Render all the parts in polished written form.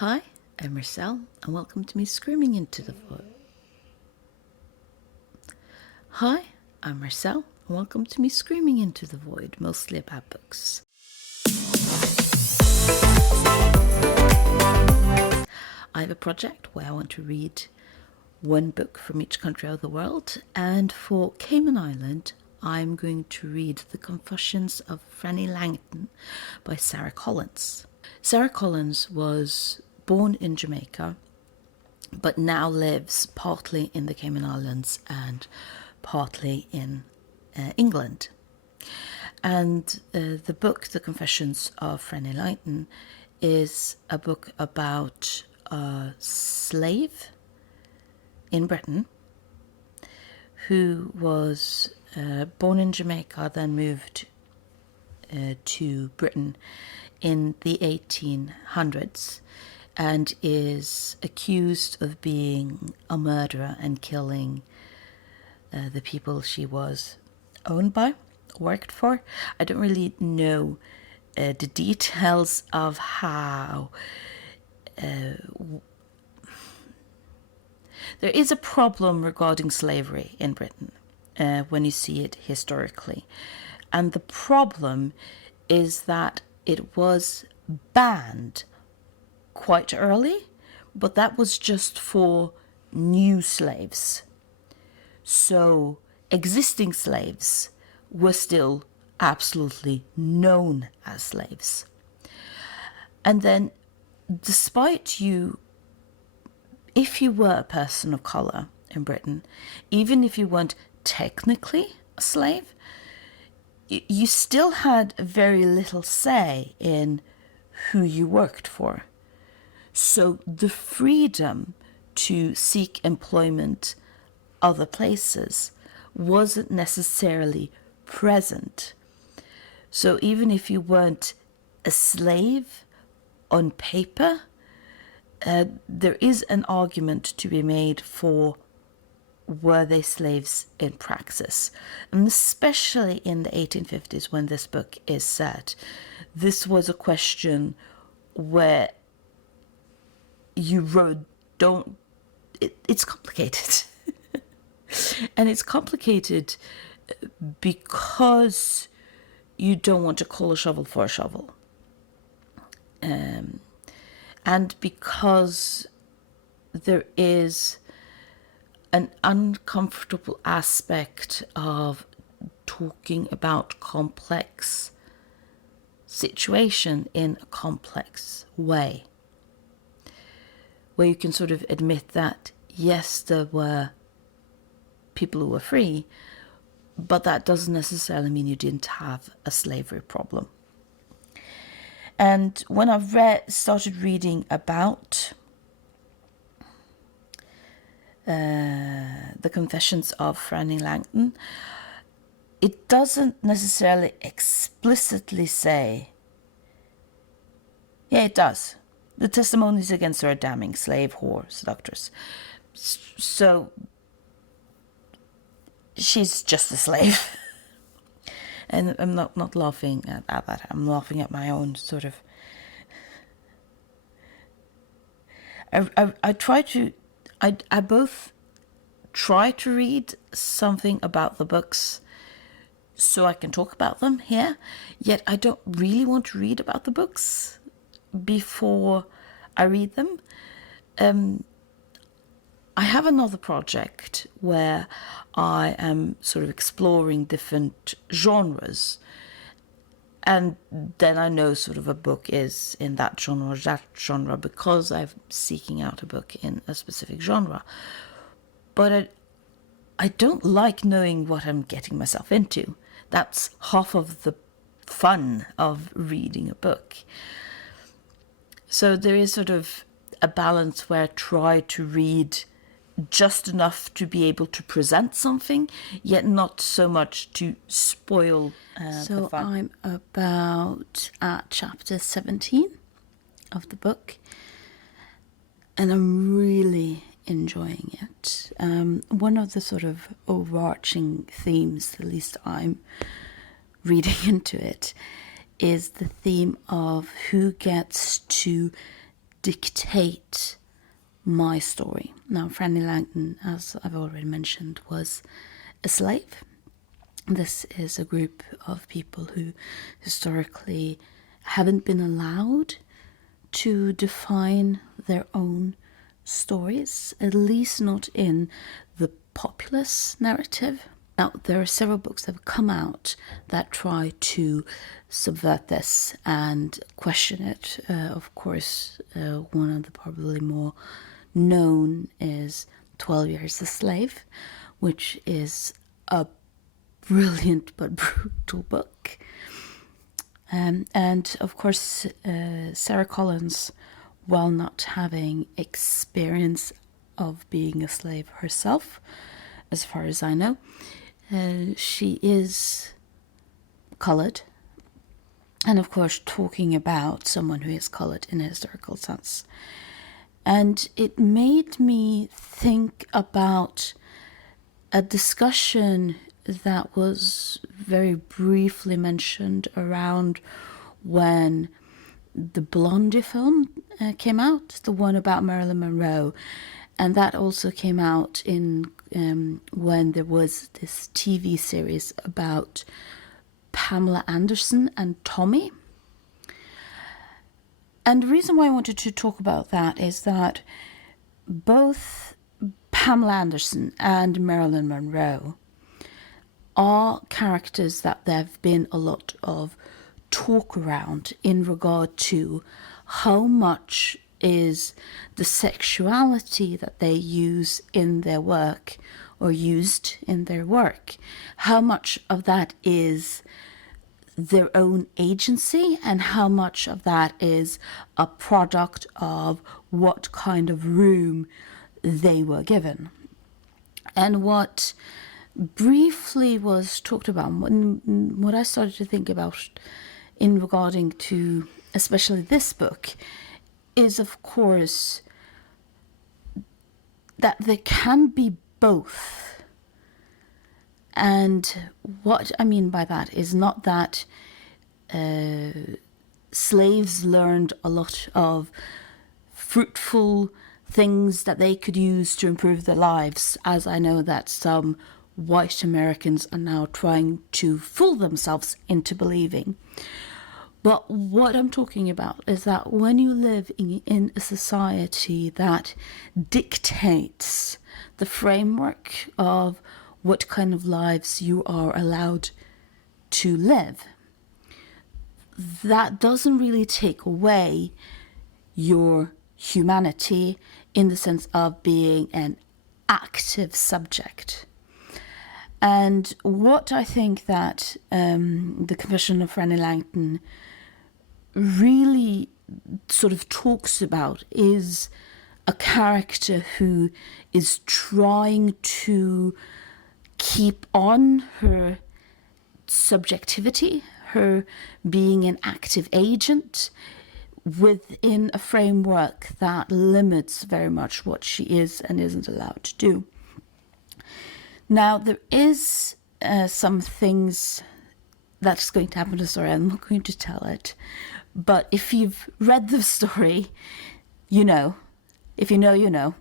Hi, I'm Marcel, and welcome to me screaming into the void. Hi, I'm Marcel, and welcome to me screaming into the void, mostly about books. I have a project where I want to read one book from each country of the world, and for Cayman Island, I'm going to read The Confessions of Frannie Langton by Sara Collins. Sara Collins was born in Jamaica, but now lives partly in the Cayman Islands and partly in England. And the book, The Confessions of Frannie Langton, is a book about a slave in Britain who was born in Jamaica, then moved to Britain in the 1800s, and is accused of being a murderer and killing the people she was owned by, worked for. I don't really know the details of how. There is a problem regarding slavery in Britain when you see it historically. And the problem is that it was banned quite early, but that was just for new slaves. So existing slaves were still absolutely known as slaves. And then, despite if you were a person of colour in Britain, even if you weren't technically a slave, you still had very little say in who you worked for. So the freedom to seek employment other places wasn't necessarily present. So even if you weren't a slave on paper, there is an argument to be made for were they slaves in praxis. And especially in the 1850s when this book is set, this was a question where you wrote, it's complicated. And it's complicated because you don't want to call a shovel for a shovel. And because there is an uncomfortable aspect of talking about complex situation in a complex way, where you can sort of admit that, yes, there were people who were free, but that doesn't necessarily mean you didn't have a slavery problem. And when I've started reading about The Confessions of Frannie Langton, it doesn't necessarily explicitly say, yeah, it does. The testimonies against her are damning, slave, whore, seductress. So she's just a slave. And I'm not laughing at that. I'm laughing at my own sort of. I both try to read something about the books so I can talk about them here, yet I don't really want to read about the books before I read them. I have another project where I am sort of exploring different genres, and then I know sort of a book is in that genre because I'm seeking out a book in a specific genre. But I don't like knowing what I'm getting myself into. That's half of the fun of reading a book. So there is sort of a balance where I try to read just enough to be able to present something, yet not so much to spoil the fun. I'm about at chapter 17 of the book, and I'm really enjoying it. One of the sort of overarching themes, at least I'm reading into it, is the theme of who gets to dictate my story. Now, Frannie Langton, as I've already mentioned, was a slave. This is a group of people who historically haven't been allowed to define their own stories, at least not in the populist narrative. Now, there are several books that have come out that try to subvert this and question it. Of course, one of the probably more known is 12 Years a Slave, which is a brilliant but brutal book. And of course, Sara Collins, while not having experience of being a slave herself, as far as I know, she is coloured. And of course, talking about someone who is coloured in a historical sense. And it made me think about a discussion that was very briefly mentioned around when the Blondie film came out, the one about Marilyn Monroe. And that also came out in when there was this TV series about Pamela Anderson and Tommy. And the reason why I wanted to talk about that is that both Pamela Anderson and Marilyn Monroe are characters that there have been a lot of talk around in regard to how much is the sexuality that they use in their work or used in their work, how much of that is their own agency and how much of that is a product of what kind of room they were given. And what briefly was talked about, what I started to think about in regarding to especially this book, is of course that there can be both. And what I mean by that is not that slaves learned a lot of fruitful things that they could use to improve their lives, as I know that some white Americans are now trying to fool themselves into believing. But what I'm talking about is that when you live in a society that dictates the framework of what kind of lives you are allowed to live, that doesn't really take away your humanity in the sense of being an active subject. And what I think that the Confession of Frannie Langton really sort of talks about is a character who is trying to keep on her subjectivity, her being an active agent within a framework that limits very much what she is and isn't allowed to do. Now, there is some things that's going to happen to Sara. I'm not going to tell it. But if you've read the story, you know. If you know, you know.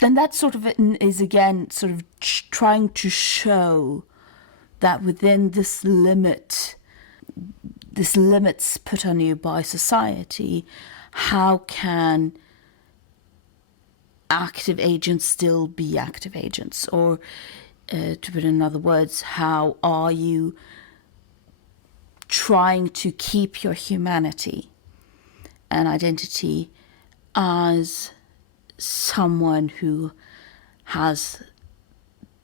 Then that sort of is, again, sort of trying to show that within this limits put on you by society, how can active agents still be active agents? Or to put in other words, how are you trying to keep your humanity and identity as someone who has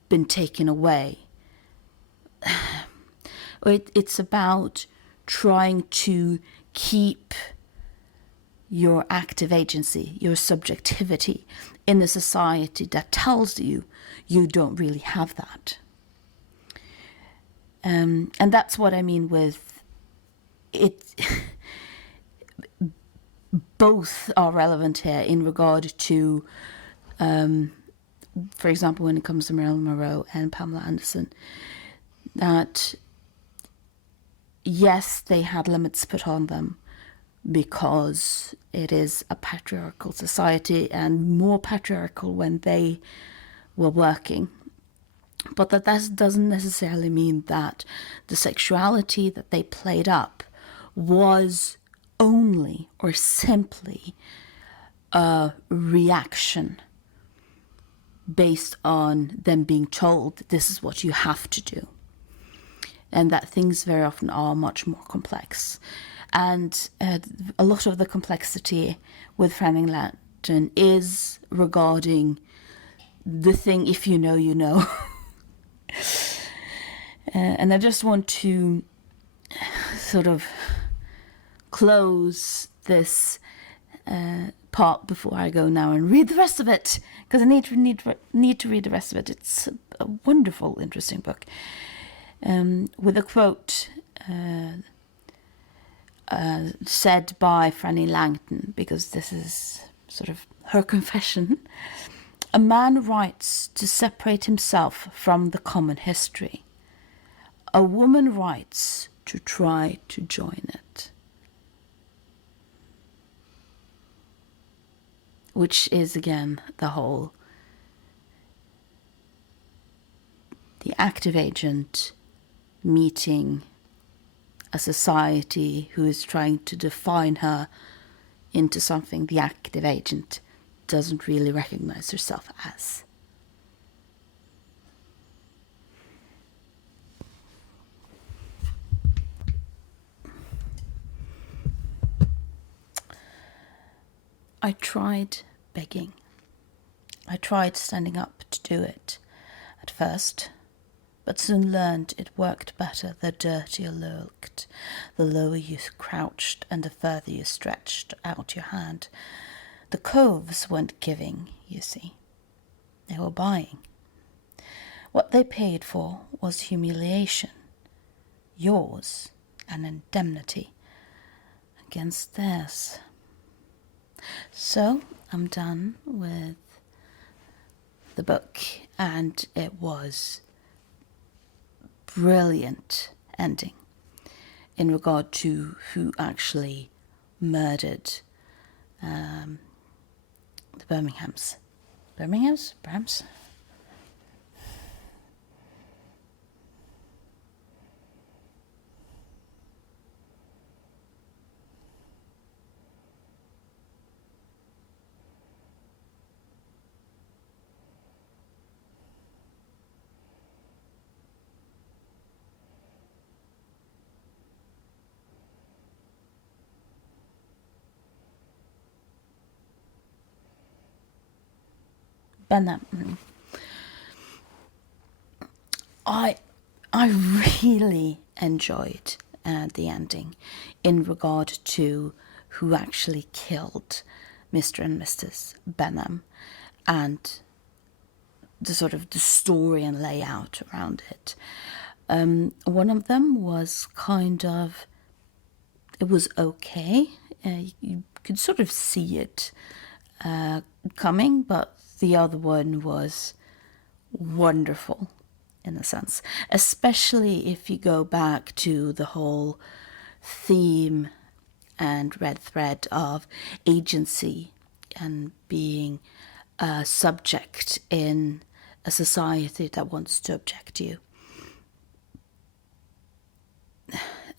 been taken away? It's about trying to keep your active agency, your subjectivity in a society that tells you you don't really have that. And that's what I mean with it. Both are relevant here in regard to, for example, when it comes to Marilyn Monroe and Pamela Anderson, that yes, they had limits put on them, because it is a patriarchal society and more patriarchal when they were working. But that doesn't necessarily mean that the sexuality that they played up was only or simply a reaction based on them being told this is what you have to do. And that things very often are much more complex. And a lot of the complexity with Frannie Langton is regarding the thing, if you know, you know. And I just want to sort of close this part before I go now and read the rest of it, because I need to read the rest of it. It's a wonderful, interesting book, with a quote said by Frannie Langton, because this is sort of her confession. A man writes to separate himself from the common history. A woman writes to try to join it. Which is, again, the active agent meeting a society who is trying to define her into something the active agent doesn't really recognize herself as. I tried begging. I tried standing up to do it at first, but soon learned it worked better the dirtier you looked, the lower you crouched, and the further you stretched out your hand. The coves weren't giving, you see. They were buying. What they paid for was humiliation, yours, an indemnity against theirs. So I'm done with the book, and it was brilliant ending in regard to who actually murdered the Birminghams. Perhaps? Benham. I really enjoyed the ending in regard to who actually killed Mr. and Mrs. Benham, and the sort of the story and layout around it. One of them was it was okay. You could sort of see it coming, but the other one was wonderful in a sense, especially if you go back to the whole theme and red thread of agency and being a subject in a society that wants to object you.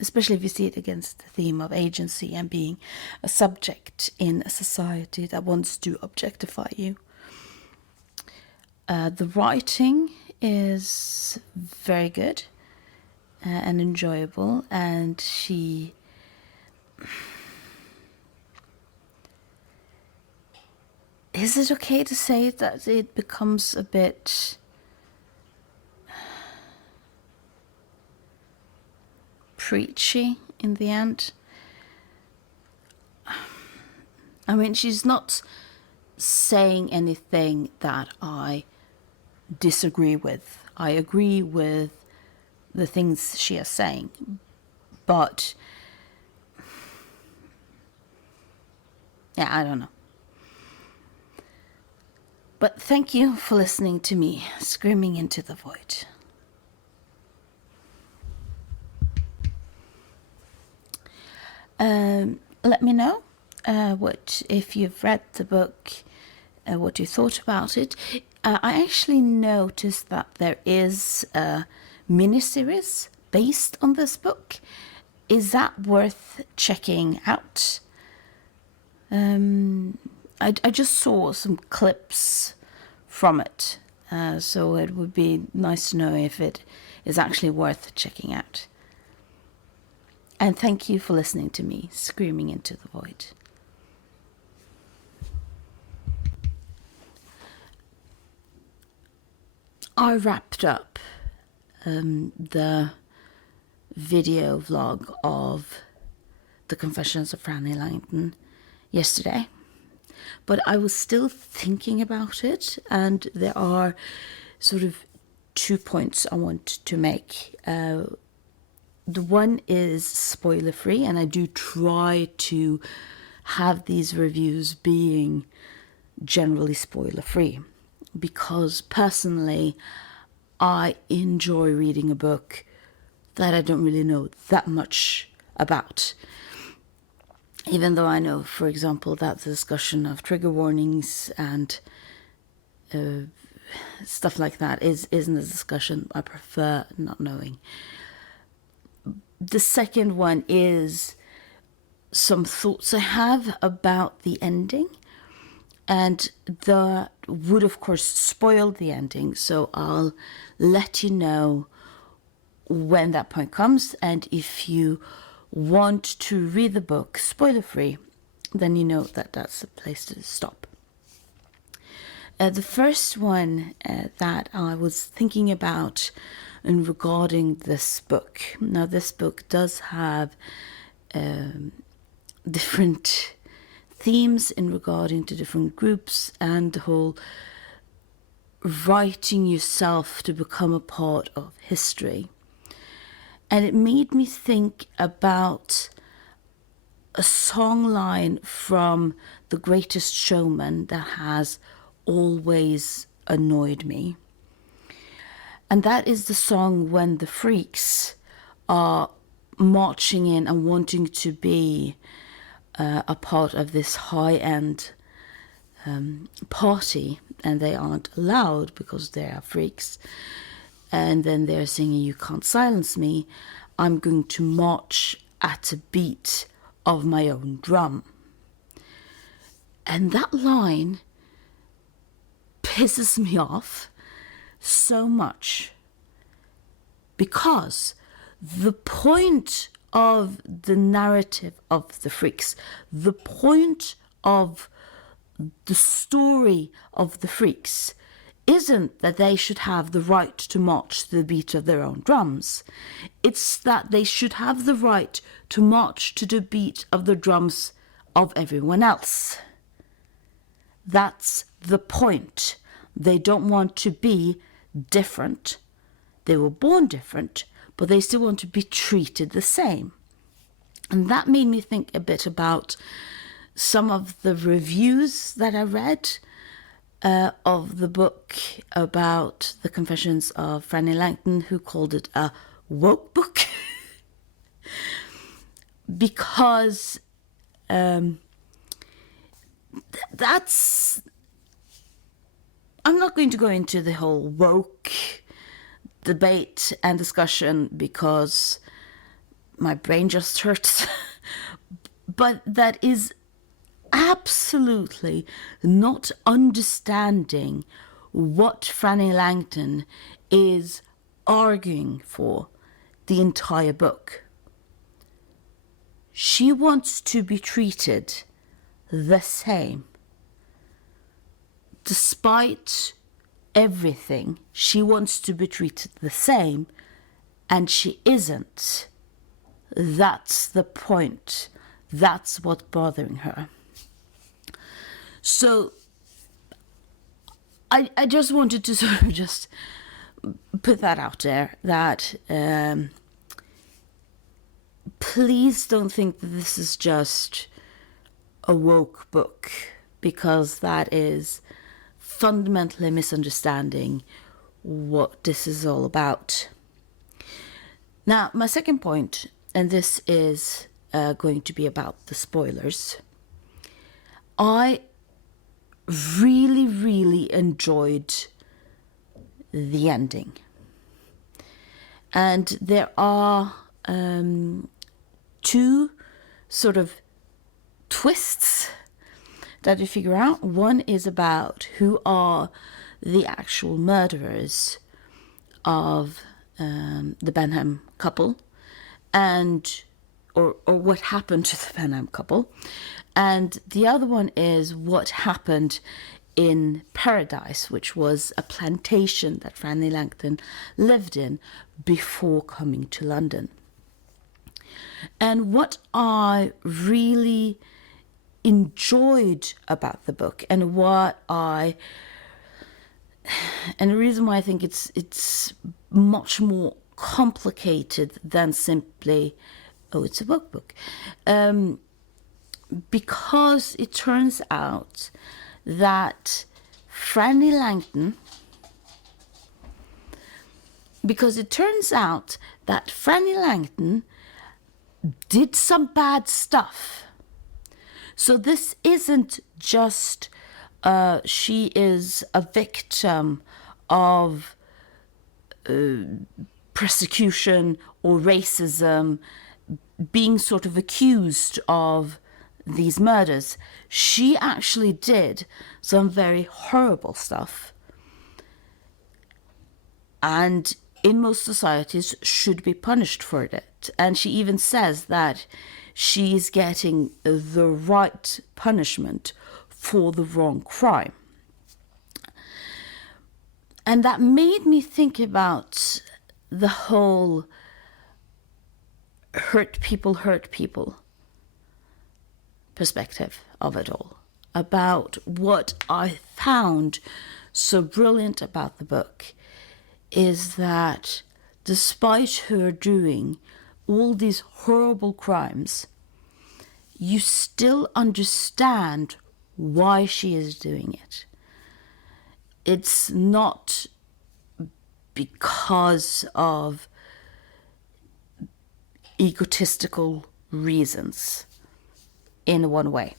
Especially if you see it against the theme of agency and being a subject in a society that wants to objectify you. The writing is very good and enjoyable, and she is it okay to say that it becomes a bit preachy in the end? I mean, she's not saying anything that I disagree with. I agree with the things she is saying, but yeah, I don't know. But thank you for listening to me screaming into the void. let me know what if you've read the book, what you thought about it. I actually noticed that there is a miniseries based on this book. Is that worth checking out? I just saw some clips from it, so it would be nice to know if it is actually worth checking out. And thank you for listening to me screaming into the void. I wrapped up the video vlog of the Confessions of Frannie Langton yesterday, but I was still thinking about it, and there are sort of 2 points I want to make. The one is spoiler free, and I do try to have these reviews being generally spoiler free, because personally I enjoy reading a book that I don't really know that much about. Even though I know, for example, that the discussion of trigger warnings and stuff like that isn't a discussion I prefer not knowing. The second one is some thoughts I have about the ending, and that would of course spoil the ending, so I'll let you know when that point comes. And if you want to read the book spoiler free, then you know that that's the place to stop. The first one that I was thinking about in regarding this book. Now, this book does have different themes in regarding to different groups, and the whole writing yourself to become a part of history. And it made me think about a song line from The Greatest Showman that has always annoyed me. And that is the song when the freaks are marching in and wanting to be a part of this high-end party, and they aren't allowed because they are freaks. And then they're singing, "You can't silence me, I'm going to march at a beat of my own drum." And that line pisses me off so much, because the point of the narrative of the freaks, the point of the story of the freaks, isn't that they should have the right to march to the beat of their own drums. It's that they should have the right to march to the beat of the drums of everyone else. That's the point. They don't want to be different. They were born different, but they still want to be treated the same. And that made me think a bit about some of the reviews that I read of the book about the Confessions of Frannie Langton, who called it a woke book. Because that's... I'm not going to go into the whole woke debate and discussion because my brain just hurts. But that is absolutely not understanding what Frannie Langton is arguing for the entire book. She wants to be treated the same. Despite everything, she wants to be treated the same, and she isn't. That's the point. That's what's bothering her. So I just wanted to sort of just put that out there, that please don't think that this is just a woke book, because that is fundamentally misunderstanding what this is all about. Now, my second point, and this is going to be about the spoilers. I really, really enjoyed the ending. And there are two sort of twists that you figure out. One is about who are the actual murderers of the Benham couple, and or what happened to the Benham couple. And the other one is what happened in Paradise, which was a plantation that Frannie Langton lived in before coming to London. And what I really enjoyed about the book, and the reason why I think it's much more complicated than simply, oh, it's a book, because it turns out that Frannie Langton did some bad stuff. So this isn't just she is a victim of persecution or racism, being sort of accused of these murders. She actually did some very horrible stuff, and in most societies should be punished for it. And she even says that she's getting the right punishment for the wrong crime. And that made me think about the whole hurt people perspective of it all. About what I found so brilliant about the book is that despite her doing all these horrible crimes, you still understand why she is doing it. It's not because of egotistical reasons in one way.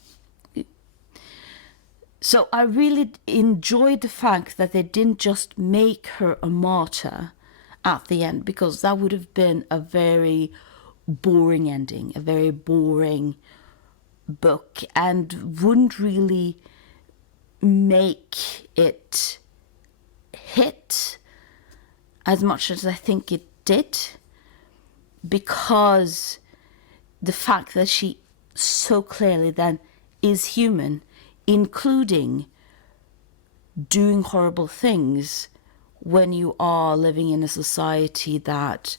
So I really enjoyed the fact that they didn't just make her a martyr at the end, because that would have been a very boring ending, a very boring book, and wouldn't really make it hit as much as I think it did, because the fact that she so clearly then is human, including doing horrible things when you are living in a society that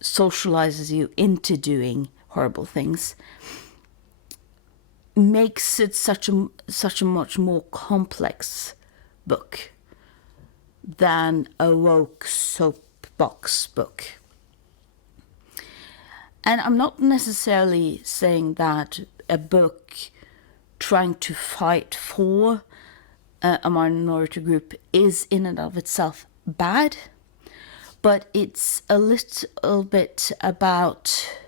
socializes you into doing horrible things, makes it such a much more complex book than a woke soapbox book. And I'm not necessarily saying that a book trying to fight for a minority group is in and of itself bad, but it's a little bit about